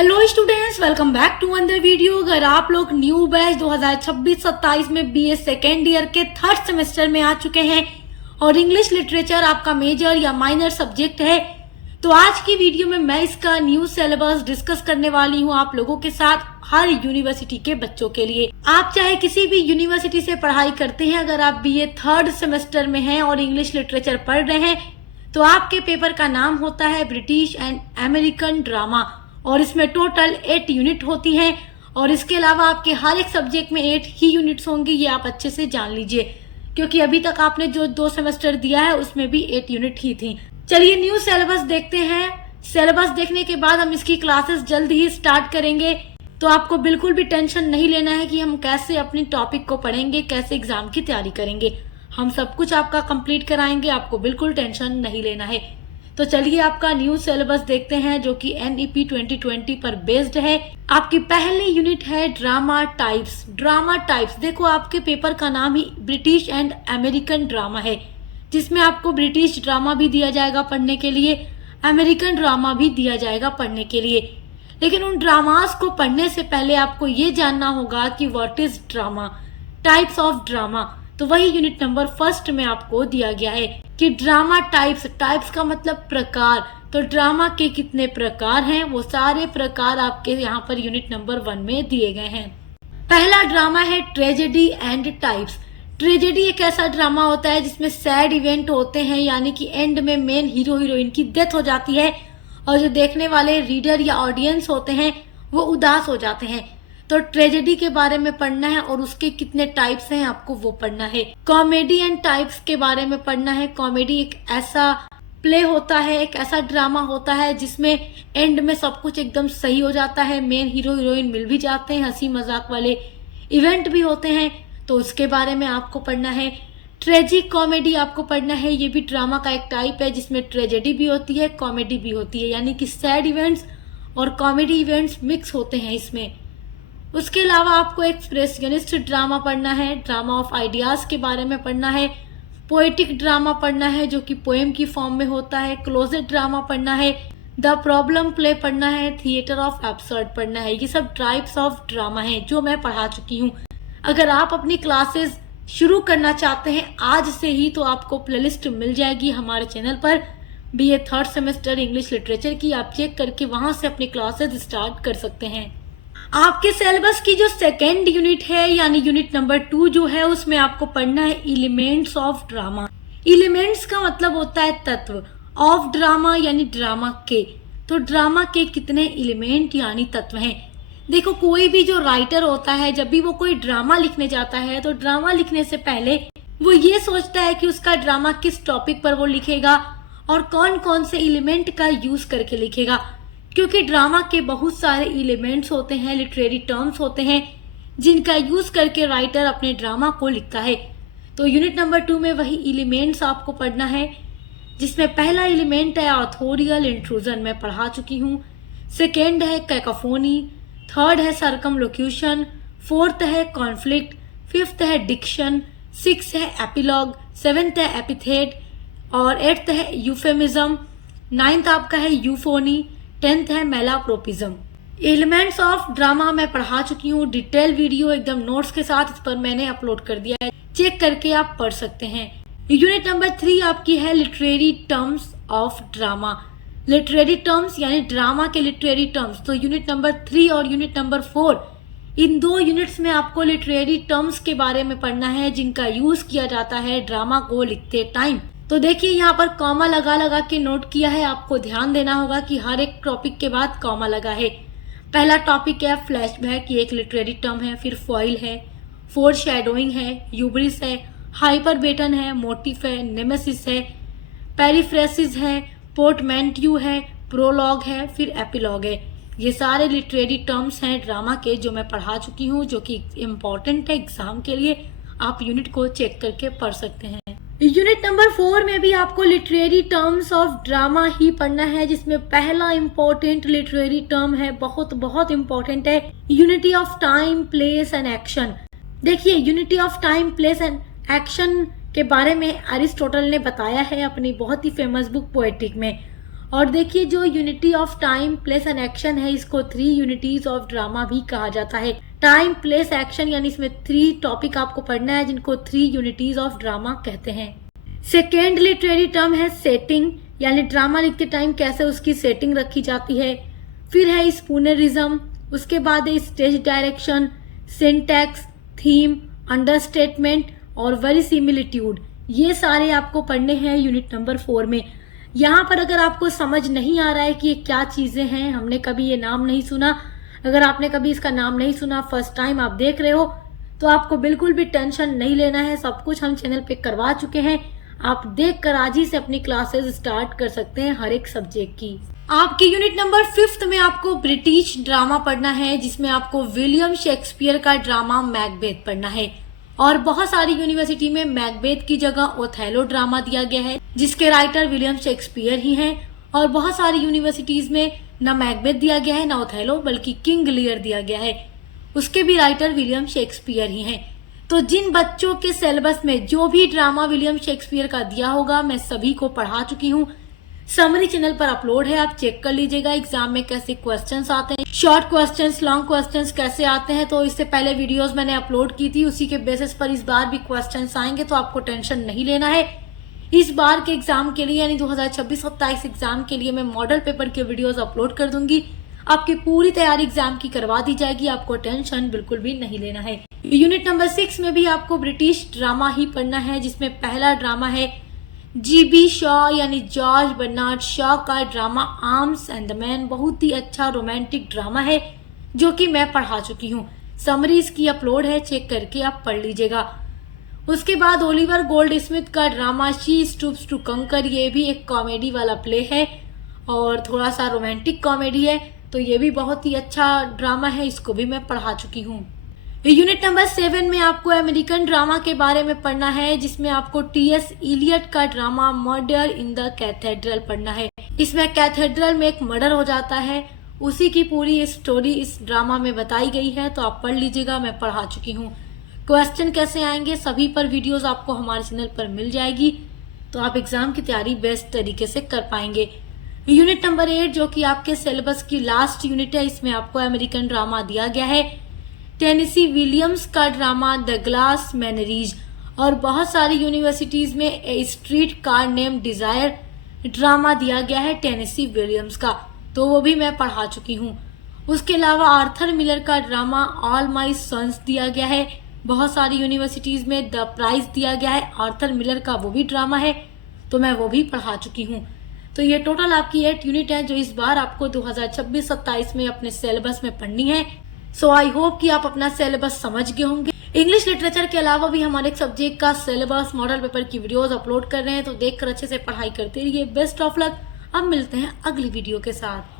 Hello students, welcome back to another video. अगर आप लोग न्यू बैच 2026-27 में बीए सेकेंड ईयर के थर्ड सेमेस्टर में आ चुके हैं और इंग्लिश लिटरेचर आपका मेजर या माइनर सब्जेक्ट है, तो आज की वीडियो में मैं इसका न्यू सिलेबस डिस्कस करने वाली हूँ आप लोगों के साथ, हर यूनिवर्सिटी के बच्चों के लिए। आप चाहे किसी भी यूनिवर्सिटी से पढ़ाई करते हैं, अगर आप बीए थर्ड सेमेस्टर में हैं और इंग्लिश लिटरेचर पढ़ रहे हैं तो आपके पेपर का नाम होता है ब्रिटिश एंड अमेरिकन ड्रामा और इसमें टोटल 8 यूनिट होती हैं और इसके अलावा आपके हर एक सब्जेक्ट में 8 ही यूनिट्स होंगी। ये आप अच्छे से जान लीजिए क्योंकि अभी तक आपने जो 2 सेमेस्टर दिया है उसमें भी 8 यूनिट ही थी। चलिए न्यू सिलेबस देखते हैं। सिलेबस देखने के बाद हम इसकी क्लासेस जल्द ही स्टार्ट करेंगे, तो आपको बिल्कुल भी टेंशन नहीं लेना है कि हम कैसे अपनी टॉपिक को पढ़ेंगे, कैसे एग्जाम की तैयारी करेंगे। हम सब कुछ आपका कंप्लीट कराएंगे, आपको बिल्कुल टेंशन नहीं लेना है। तो चलिए आपका न्यू सिलेबस देखते हैं जो कि NEP 2020 पर बेस्ड है। आपकी पहली यूनिट है ड्रामा टाइप्स। ड्रामा टाइप्स, देखो आपके पेपर का नाम ही ब्रिटिश एंड अमेरिकन ड्रामा है, जिसमें आपको ब्रिटिश ड्रामा भी दिया जाएगा पढ़ने के लिए, अमेरिकन ड्रामा भी दिया जाएगा पढ़ने के लिए। लेकिन उन ड्रामास को पढ़ने से पहले आपको ये जानना होगा कि what is drama, types of drama. तो वही यूनिट नंबर फर्स्ट में आपको दिया गया है कि ड्रामा टाइप्स, टाइप्स का मतलब प्रकार। तो ड्रामा के कितने प्रकार हैं, वो सारे प्रकार आपके यहाँ पर यूनिट नंबर 1 में दिए गए हैं। पहला ड्रामा है ट्रेजेडी एंड टाइप्स। ट्रेजेडी एक ऐसा ड्रामा होता है जिसमें सैड इवेंट होते हैं, यानी कि एंड में मेन हीरो हीरोइन की डेथ हो जाती है और जो देखने वाले रीडर या ऑडियंस होते हैं वो उदास हो जाते हैं। तो ट्रेजेडी के बारे में पढ़ना है और उसके कितने टाइप्स हैं आपको वो पढ़ना है। कॉमेडी एंड टाइप्स के बारे में पढ़ना है। कॉमेडी एक ऐसा प्ले होता है, एक ऐसा ड्रामा होता है जिसमें एंड में सब कुछ एकदम सही हो जाता है, मेन हीरो हीरोइन मिल भी जाते हैं, हंसी मजाक वाले इवेंट भी होते हैं, तो उसके बारे में आपको पढ़ना है। ट्रेजिक कॉमेडी आपको पढ़ना है। ये भी ड्रामा का एक टाइप है जिसमें ट्रेजेडी भी होती है, कॉमेडी भी होती है, यानी कि सैड इवेंट्स और कॉमेडी इवेंट्स मिक्स होते हैं इसमें। उसके अलावा आपको एक्सप्रेशनिस्ट ड्रामा पढ़ना है, ड्रामा ऑफ आइडियाज के बारे में पढ़ना है। पोएटिक ड्रामा पढ़ना है जो कि पोएम की फॉर्म में होता है। क्लोजेट ड्रामा पढ़ना है। द प्रॉब्लम प्ले पढ़ना है। थिएटर ऑफ एब्सर्ड पढ़ना है। ये सब टाइप्स ऑफ ड्रामा है जो मैं पढ़ा चुकी हूँ। अगर आप अपनी क्लासेस शुरू करना चाहते हैं आज से ही, तो आपको प्लेलिस्ट मिल जाएगी हमारे चैनल पर BA third semester English literature की। आप चेक करके वहां से अपनी क्लासेस स्टार्ट कर सकते हैं। आपके सिलेबस की जो सेकेंड यूनिट है यानी यूनिट नंबर 2 जो है, उसमें आपको पढ़ना है एलिमेंट्स ऑफ ड्रामा। एलिमेंट्स का मतलब होता है तत्व, ऑफ ड्रामा यानी ड्रामा के। तो ड्रामा के कितने एलिमेंट यानी तत्व हैं। देखो कोई भी जो राइटर होता है, जब भी वो कोई ड्रामा लिखने जाता है तो ड्रामा लिखने से पहले वो ये सोचता है कि उसका ड्रामा किस टॉपिक पर वो लिखेगा और कौन कौन से एलिमेंट का यूज करके लिखेगा, क्योंकि ड्रामा के बहुत सारे एलिमेंट्स होते हैं, लिटरेरी टर्म्स होते हैं जिनका यूज करके राइटर अपने ड्रामा को लिखता है। तो यूनिट नंबर 2 में वही एलिमेंट्स आपको पढ़ना है, जिसमें पहला एलिमेंट है ऑथोरियल इंट्रूजन, मैं पढ़ा चुकी हूँ। सेकेंड है कैकोफोनी, थर्ड है सर्कमलोक्यूशन, फोर्थ है कॉन्फ्लिक्ट, फिफ्थ है डिक्शन, सिक्स है एपिलॉग, सेवेंथ है एपिथेट और एट्थ है यूफेमिज्म, नाइन्थ आपका है यूफोनी, 10th है मेलाप्रोपिज्म। एलिमेंट्स ऑफ ड्रामा मैं पढ़ा चुकी हूँ, डिटेल वीडियो एकदम नोट्स के साथ इस पर मैंने अपलोड कर दिया है, चेक करके आप पढ़ सकते हैं। यूनिट नंबर 3 आपकी है literary terms of drama. Literary terms यानी ड्रामा के लिटरेरी टर्म्स। तो यूनिट नंबर 3 और यूनिट नंबर 4, इन 2 यूनिट्स में आपको लिटरेरी टर्म्स के बारे में पढ़ना है जिनका यूज किया जाता है ड्रामा को लिखते टाइम। तो देखिए यहाँ पर कॉमा लगा लगा के नोट किया है, आपको ध्यान देना होगा कि हर एक टॉपिक के बाद कॉमा लगा है। पहला टॉपिक है फ्लैशबैक, ये एक लिटरेरी टर्म है। फिर फॉइल है, फोर शैडोइंग है, यूब्रिस है, हाइपरबेटन है, मोटिफ है, नेमेसिस है, पेरिफ्रेसिस है, पोर्टमैंट्यू है, प्रोलॉग है, फिर एपिलॉग है। ये सारे लिटरेरी टर्म्स हैं ड्रामा के जो मैं पढ़ा चुकी हूँ, जो कि इम्पोर्टेंट है एग्जाम के लिए। आप यूनिट को चेक करके पढ़ सकते हैं। यूनिट नंबर 4 में भी आपको लिटरेरी टर्म्स ऑफ ड्रामा ही पढ़ना है, जिसमें पहला इम्पोर्टेंट लिटरेरी टर्म है, बहुत बहुत इम्पोर्टेंट है, unity of time, place and action. देखिए unity of time, place and action के बारे में अरिस्टोटल ने बताया है अपनी बहुत ही फेमस बुक पोएटिक में, और देखिए जो unity of time place and action है, इसको 3 यूनिटीज ऑफ ड्रामा भी कहा जाता है। टाइम प्लेस एक्शन यानी इसमें 3 टॉपिक आपको पढ़ना है जिनको 3 यूनिटीज ऑफ ड्रामा कहते हैं। सेकेंड लिटरेरी टर्म है सेटिंग, यानी ड्रामा लिखते टाइम कैसे उसकी सेटिंग रखी जाती है। फिर है स्पूनरिज्म, उसके बाद है stage direction, syntax, theme, understatement और वेरिसिमिलिट्यूड। ये सारे आपको पढ़ने हैं यूनिट नंबर 4 में। यहाँ पर अगर आपको समझ नहीं आ रहा है कि ये क्या चीजें हैं, हमने कभी ये नाम नहीं सुना, अगर आपने कभी इसका नाम नहीं सुना, फर्स्ट टाइम आप देख रहे हो, तो आपको बिल्कुल भी टेंशन नहीं लेना है। सब कुछ हम चैनल पे करवा चुके हैं। आप देखकर आज ही से अपनी क्लासेस स्टार्ट कर सकते हैं हर एक सब्जेक्ट की। आपके यूनिट नंबर 5 में आपको ब्रिटिश ड्रामा पढ़ना है, जिसमें आपको विलियम शेक्सपियर का ड्रामा मैकबेथ पढ़ना है। और बहुत सारी यूनिवर्सिटी में मैकबेथ की जगह ओथेलो ड्रामा दिया गया है, जिसके राइटर विलियम शेक्सपियर ही हैं। और बहुत सारी यूनिवर्सिटीज में न मैकबेथ दिया गया है, न ओथेलो, बल्कि किंग लियर दिया गया है, उसके भी राइटर विलियम शेक्सपियर ही हैं। तो जिन बच्चों के सिलेबस में जो भी ड्रामा विलियम शेक्सपियर का दिया होगा, मैं सभी को पढ़ा चुकी हूँ। समरी चैनल पर अपलोड है, आप चेक कर लीजिएगा एग्जाम में कैसे क्वेश्चंस आते हैं, शॉर्ट क्वेश्चंस, लॉन्ग क्वेश्चंस कैसे आते हैं। तो इससे पहले वीडियोस मैंने अपलोड की थी, उसी के बेसिस पर इस बार भी क्वेश्चंस आएंगे, तो आपको टेंशन नहीं लेना है। इस बार के एग्जाम के लिए यानी 2026-27 एग्जाम के लिए मैं मॉडल पेपर के वीडियोस अपलोड कर दूंगी। आपकी पूरी तैयारी एग्जाम की करवा दी जाएगी, आपको टेंशन बिल्कुल भी नहीं लेना है। यूनिट नंबर 6 में भी आपको ब्रिटिश ड्रामा ही पढ़ना है, जिसमें पहला ड्रामा है GB शॉ यानी जॉर्ज बर्नार्ड शॉ का drama arms and the man. बहुत ही अच्छा रोमांटिक ड्रामा है जो कि मैं पढ़ा चुकी हूँ। समरी इसकी अपलोड है, चेक करके आप पढ़ लीजिएगा। उसके बाद ओलिवर गोल्डस्मिथ का ड्रामा शी स्टूप्स टू कंकर, ये भी एक कॉमेडी वाला प्ले है और थोड़ा सा रोमांटिक कॉमेडी है, तो ये भी बहुत ही अच्छा ड्रामा है, इसको भी मैं पढ़ा चुकी हूँ। यूनिट नंबर 7 में आपको अमेरिकन ड्रामा के बारे में पढ़ना है, जिसमें आपको T.S. इलियट का drama murder in the cathedral पढ़ना है। इसमें कैथेड्रल में एक मर्डर हो जाता है, उसी की पूरी स्टोरी इस ड्रामा में बताई गई है, तो आप पढ़ लीजिएगा, मैं पढ़ा चुकी हूँ। क्वेश्चन कैसे आएंगे सभी पर वीडियोस आपको हमारे चैनल पर मिल जाएगी, तो आप एग्जाम की तैयारी बेस्ट तरीके से कर पाएंगे। यूनिट नंबर 8 जो कि आपके सिलेबस की लास्ट यूनिट है, इसमें आपको अमेरिकन ड्रामा दिया गया है टेनेसी विलियम्स का ड्रामा द ग्लास मैनरीज। और बहुत सारी यूनिवर्सिटीज में a streetcar name desire drama दिया गया है टेनेसी विलियम्स का, तो वो भी मैं पढ़ा चुकी हूँ। उसके अलावा आर्थर मिलर का ड्रामा ऑल माई सन्स दिया गया है। बहुत सारी यूनिवर्सिटीज में द प्राइज दिया गया है आर्थर मिलर का, वो भी ड्रामा है, तो मैं वो भी पढ़ा चुकी हूँ। तो ये टोटल आपकी 8 यूनिट है जो इस बार आपको 2026-27 में अपने सिलेबस में पढ़नी है। सो आई होप कि आप अपना सिलेबस समझ गए होंगे। इंग्लिश लिटरेचर के अलावा भी हमारे एक सब्जेक्ट का सिलेबस मॉडल पेपर की वीडियोस अपलोड कर रहे हैं, तो देखकर अच्छे से पढ़ाई करते रहिए। Best of luck. अब मिलते हैं अगली वीडियो के साथ।